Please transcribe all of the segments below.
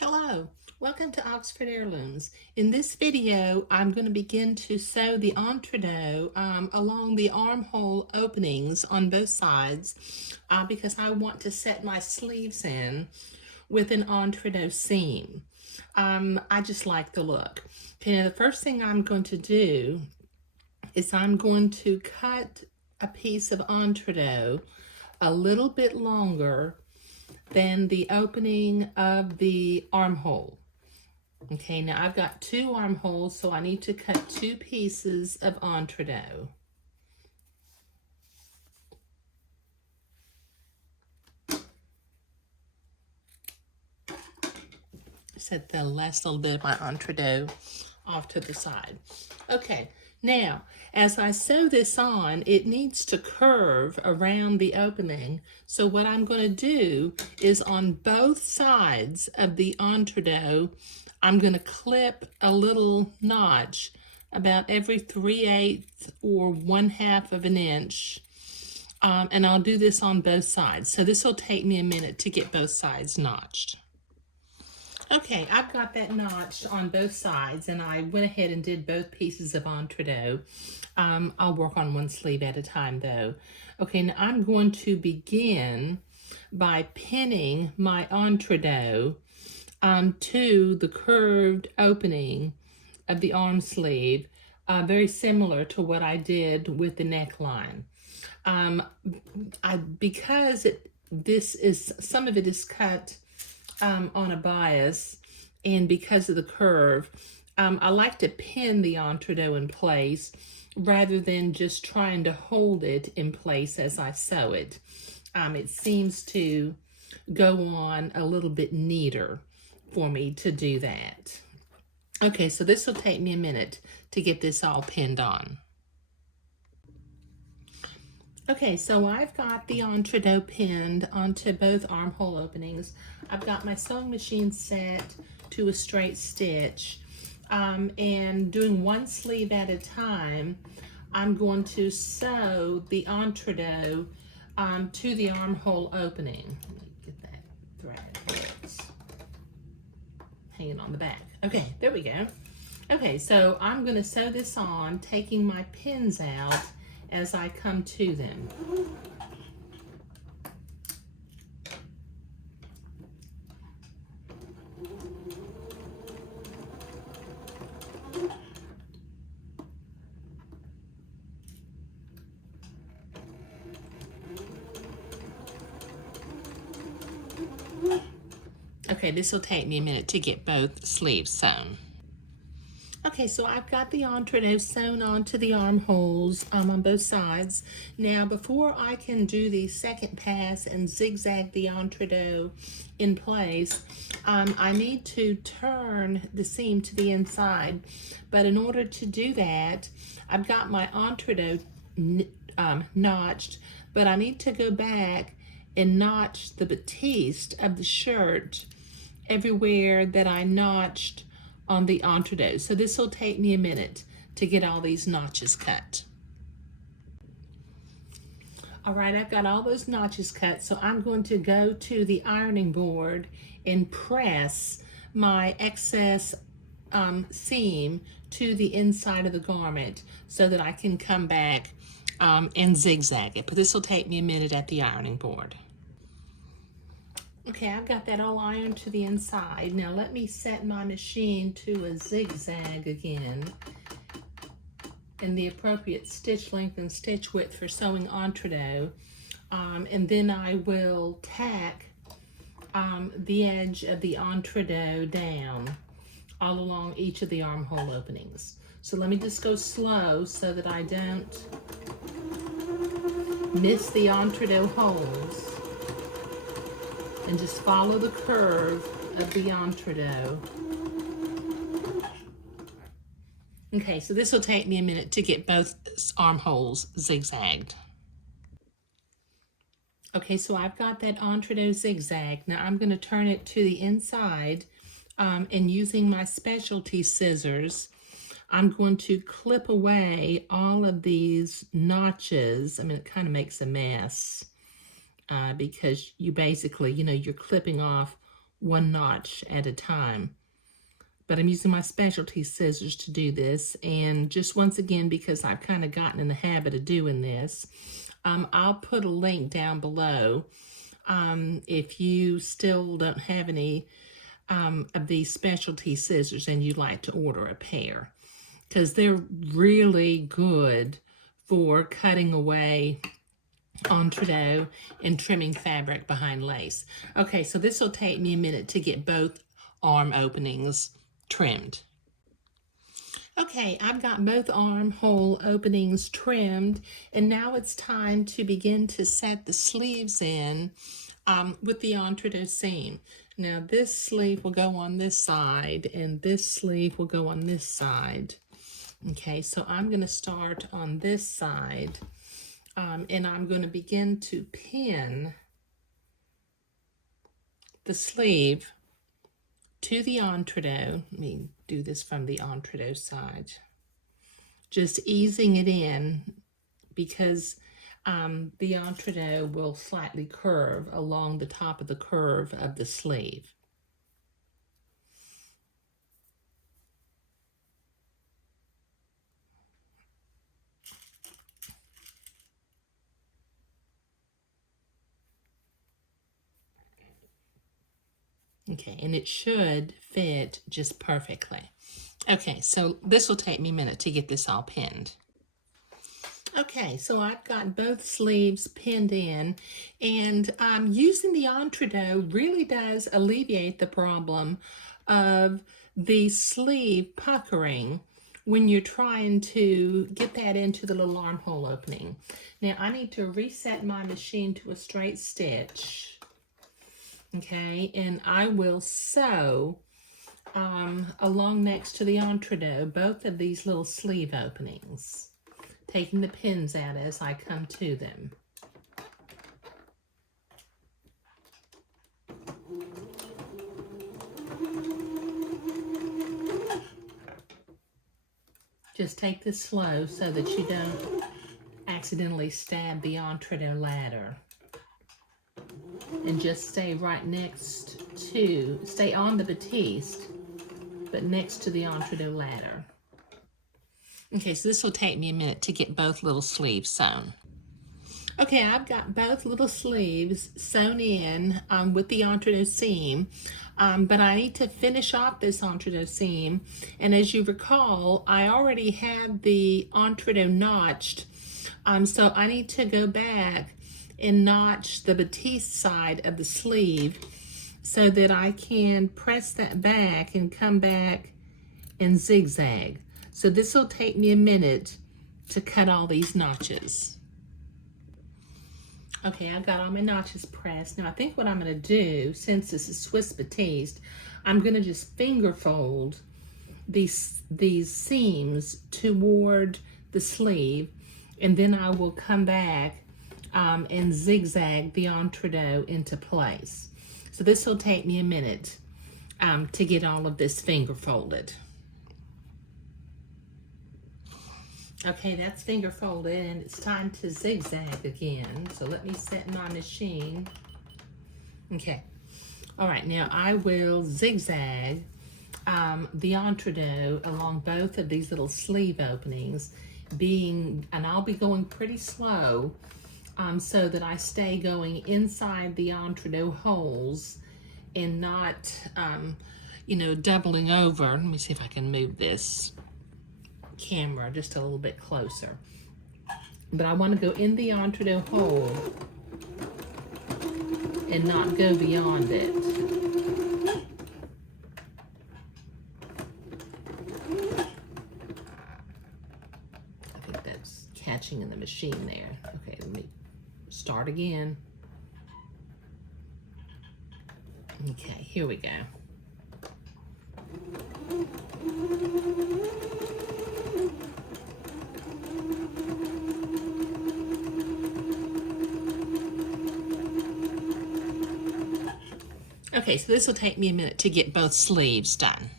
Hello, welcome to Oxford Heirlooms. In this video, I'm going to begin to sew the entredot along the armhole openings on both sides because I want to set my sleeves in with an entredot seam. I just like the look. Okay, now the first thing I'm going to do is I'm going to cut a piece of entredot a little bit longer than the opening of the armhole. Okay, now I've got two armholes, so I need to cut two pieces of entredot. Set the last little bit of my entredot off to the side. Okay, now as I sew this on, it needs to curve around the opening. So what I'm going to do is on both sides of the entredot, I'm going to clip a little notch about every 3/8 or 1/2 of an inch. And I'll do this on both sides. So this will take me a minute to get both sides notched. Okay, I've got that notched on both sides, and I went ahead and did both pieces of entredot. I'll work on one sleeve at a time, though. Okay, now I'm going to begin by pinning my entredot to the curved opening of the arm sleeve, very similar to what I did with the neckline. Because some of it is cut on a bias, and because of the curve, I like to pin the entredot in place rather than just trying to hold it in place as I sew it. It seems to go on a little bit neater for me to do that. Okay, so this will take me a minute to get this all pinned on. Okay, so I've got the entredot pinned onto both armhole openings. I've got my sewing machine set to a straight stitch, and doing one sleeve at a time, I'm going to sew the entredot to the armhole opening. Let me get that thread. It's hanging on the back. Okay, there we go. Okay, so I'm going to sew this on, taking my pins out as I come to them. Okay, this will take me a minute to get both sleeves sewn. Okay, so I've got the entredot sewn onto the armholes on both sides. Now, before I can do the second pass and zigzag the entredot in place, I need to turn the seam to the inside. But in order to do that, I've got my entredot notched, but I need to go back and notch the batiste of the shirt everywhere that I notched on the entredot. So this will take me a minute to get all these notches cut. All right, I've got all those notches cut, so I'm going to go to the ironing board and press my excess seam to the inside of the garment so that I can come back and zigzag it. But this will take me a minute at the ironing board. Okay, I've got that all ironed to the inside. Now let me set my machine to a zigzag again, and the appropriate stitch length and stitch width for sewing entredot. And then I will tack the edge of the entredot down all along each of the armhole openings. So let me just go slow so that I don't miss the entredot holes. And just follow the curve of the entredot. Okay, so this will take me a minute to get both armholes zigzagged. Okay, so I've got that entredot zigzag. Now I'm going to turn it to the inside, and using my specialty scissors, I'm going to clip away all of these notches. I mean, it kind of makes a mess. Because you basically, you're clipping off one notch at a time. But I'm using my specialty scissors to do this. And just once again, because I've kind of gotten in the habit of doing this, I'll put a link down below if you still don't have any of these specialty scissors and you'd like to order a pair, because they're really good for cutting away entree and trimming fabric behind lace. Okay, so this will take me a minute to get both arm openings trimmed. Okay, I've got both armhole openings trimmed, and now it's time to begin to set the sleeves in with the entree seam. Now this sleeve will go on this side, and this sleeve will go on this side. Okay, so I'm going to start on this side, and I'm going to begin to pin the sleeve to the entree. Let me do this from the entree side. Just easing it in, because the entree will slightly curve along the top of the curve of the sleeve. Okay, and it should fit just perfectly. Okay, so this will take me a minute to get this all pinned. Okay, so I've got both sleeves pinned in, and using the entree really does alleviate the problem of the sleeve puckering when you're trying to get that into the little armhole opening. Now I need to reset my machine to a straight stitch. Okay, and I will sew along next to the entree both of these little sleeve openings, taking the pins out as I come to them. Just take this slow so that you don't accidentally stab the entree ladder. And just stay right next to, stay on the batiste, but next to the entree ladder. Okay, so this will take me a minute to get both little sleeves sewn. Okay, I've got both little sleeves sewn in with the entree seam, but I need to finish off this entree seam. And as you recall, I already had the entree notched, so I need to go back and notch the batiste side of the sleeve so that I can press that back and come back and zigzag. So this will take me a minute to cut all these notches. Okay, I've got all my notches pressed. Now I think what I'm going to do, since this is Swiss batiste, I'm going to just finger fold these seams toward the sleeve, and then I will come back and zigzag the entree into place. So this will take me a minute to get all of this finger folded. Okay, that's finger folded, and it's time to zigzag again. So let me set my machine. Okay, all right, now I will zigzag the entree along both of these little sleeve openings, and I'll be going pretty slow so that I stay going inside the entree holes and not, doubling over. Let me see if I can move this camera just a little bit closer. But I want to go in the entree hole and not go beyond it. I think that's catching in the machine there. Okay, let me start again. Okay, here we go. Okay, so this will take me a minute to get both sleeves done.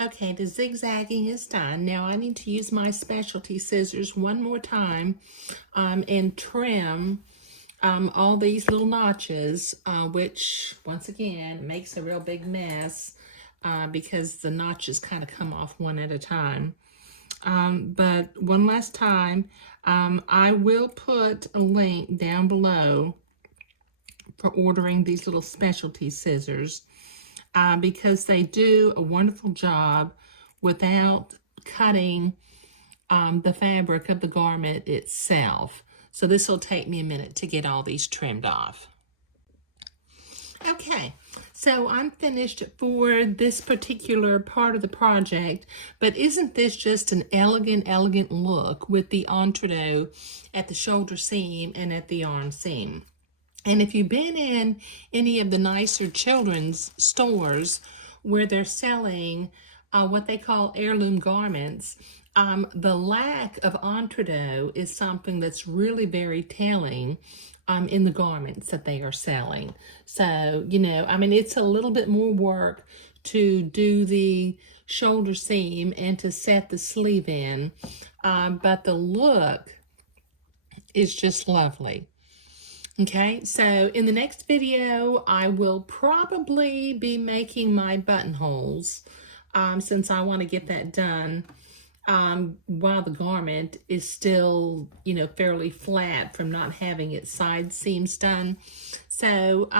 Okay, the zigzagging is done. Now I need to use my specialty scissors one more time and trim all these little notches, which once again makes a real big mess because the notches kind of come off one at a time. But one last time, I will put a link down below for ordering these little specialty scissors because they do a wonderful job without cutting the fabric of the garment itself. So this will take me a minute to get all these trimmed off. Okay, so I'm finished for this particular part of the project, but isn't this just an elegant look with the entree at the shoulder seam and at the arm seam? And if you've been in any of the nicer children's stores where they're selling what they call heirloom garments, the lack of entree is something that's really very telling in the garments that they are selling. So, you know, I mean, it's a little bit more work to do the shoulder seam and to set the sleeve in, but the look is just lovely. Okay, so in the next video, I will probably be making my buttonholes since I want to get that done while the garment is still, you know, fairly flat from not having its side seams done. So,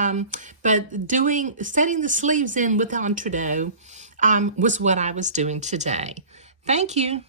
but setting the sleeves in with entree was what I was doing today. Thank you.